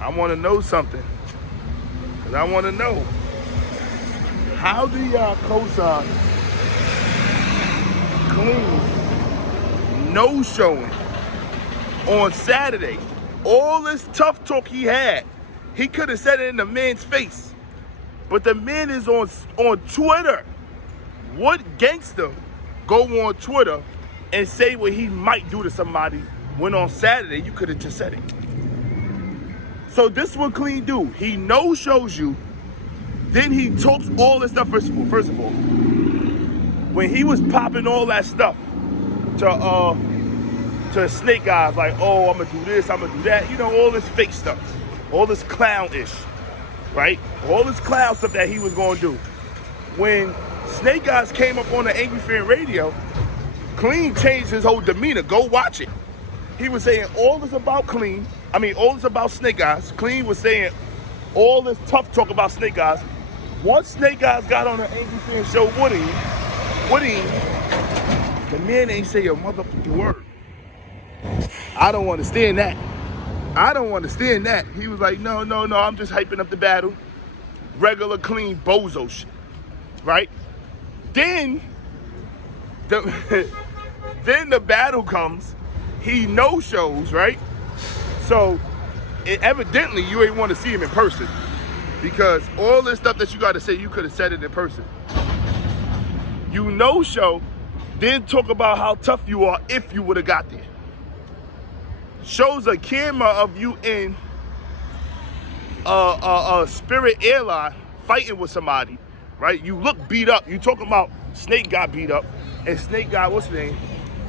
I want to know something. Because I want to know, how do y'all co-sign Qleeen no-showing on Saturday? All this tough talk he had, he could have said it in the man's face. But the man is on Twitter. What gangster go on Twitter and say what he might do to somebody when on Saturday you could have just said it? So this is what Qleeen do. He no-shows you, then he talks all this stuff. First of all, when he was popping all that stuff to Snake Eyes, like, oh, I'm gonna do this, I'm gonna do that, you know, all this fake stuff, all this clown-ish, right? All this clown stuff that he was gonna do. When Snake Eyes came up on the Angry Fan Radio, Qleeen changed his whole demeanor. Go watch it. He was saying all this about Qleeen. I mean, all this about Snake Eyes. Qleeen was saying all this tough talk about Snake Eyes. Once Snake Eyes got on the Angry Fan show, Woody, the man ain't say a motherfucking word. I don't understand that. I don't understand that. He was like, no, I'm just hyping up the battle. Regular Qleeen bozo shit, right? Then the battle comes. He no-shows, right? So evidently you ain't want to see him in person, because all this stuff that you got to say, you could have said it in person. You no-show, then talk about how tough you are if you would have got there. Shows a camera of you in a Spirit airline fighting with somebody, right? You look beat up. You talking about Snake got beat up, and Snake got, what's his name?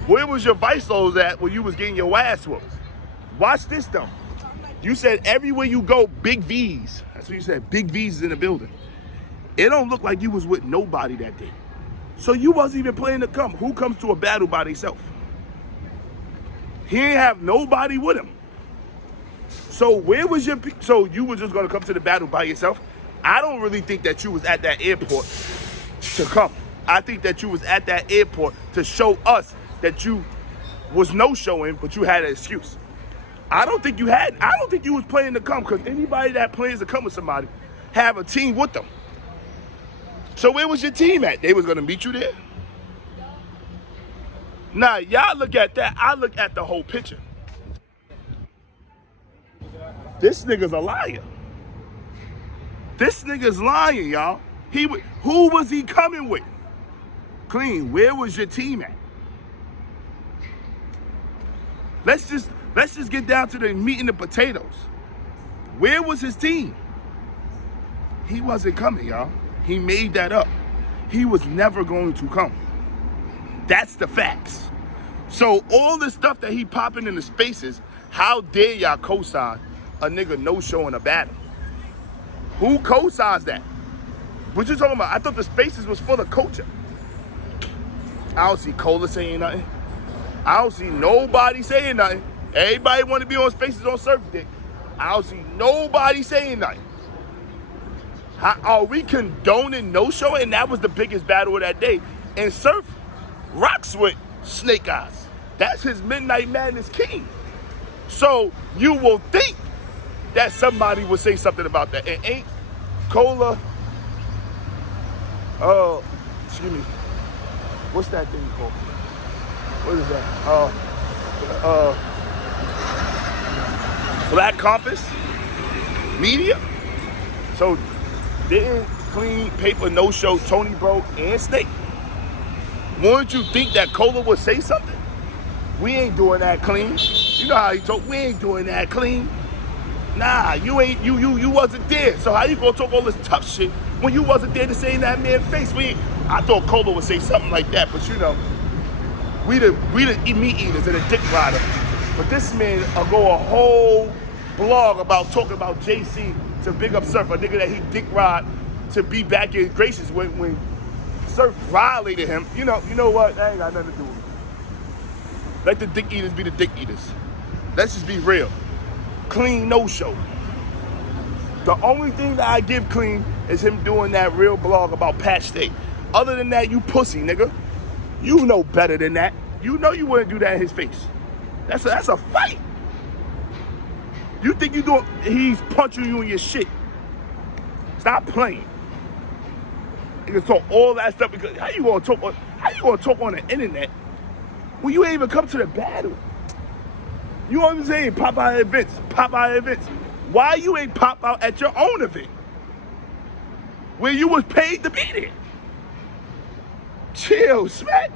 Where was your vice lords at when you was getting your ass whooped? Watch this though. You said everywhere you go, big V's. That's what you said, big V's is in the building. It don't look like you was with nobody that day. So you wasn't even planning to come. Who comes to a battle by themselves? He ain't have nobody with him. So where was your, so you were just gonna come to the battle by yourself? I don't really think that you was at that airport to come. I think that you was at that airport to show us that you was no-showing, but you had an excuse. I don't think you was planning to come, because anybody that plans to come with somebody have a team with them. So where was your team at? They was gonna meet you there? Nah, y'all look at that. I look at the whole picture. This nigga's a liar. This nigga's lying, y'all. Who was he coming with? Qleeen, where was your team at? Let's just get down to the meat and the potatoes. Where was his team? He wasn't coming, y'all. He made that up. He was never going to come. That's the facts. So all this stuff that he popping in the spaces, how dare y'all co-sign a nigga no-showing a battle? Who co-signs that? What you talking about? I thought the spaces was for the culture. I don't see Cola saying nothing. I don't see nobody saying nothing. Everybody want to be on spaces on Surf Dick. I don't see nobody saying nothing. Are we condoning no-show? And that was the biggest battle of that day. And Surf rocks with Snake Eyes. That's his Midnight Madness king. So you will think that somebody will say something about that. And ain't Cola, excuse me, what's that thing called? What is that? Black Compass Media? So didn't Qleeen paper no-show Tony Bro and Snake? Wouldn't you think that Cola would say something? We ain't doing that, Qleeen. You know how he told, we ain't doing that, Qleeen. Nah, you wasn't there. So how you gonna talk all this tough shit when you wasn't there to say in that man's face? I thought Cola would say something like that, but you know, we the meat eaters and the dick rider. But this man go a whole blog about talking about JC to big up Surf, a nigga that he dick ride to be back in gracious when Surf violated him. You know what? That ain't got nothing to do with it. Let the dick eaters be the dick eaters. Let's just be real. Qleeen no-show. The only thing that I give Qleeen is him doing that real blog about Patch State. Other than that, you pussy, nigga. You know better than that. You know you wouldn't do that in his face. That's a fight. You think you doing? He's punching you in your shit. Stop playing. You can talk all that stuff because how you gonna talk on the internet when you ain't even come to the battle? You know what I'm saying? Pop out events. Why you ain't pop out at your own event where you was paid to be there? Chill, Smack.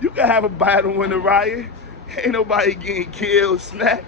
You can have a battle in the riot. Ain't nobody getting killed, Smack.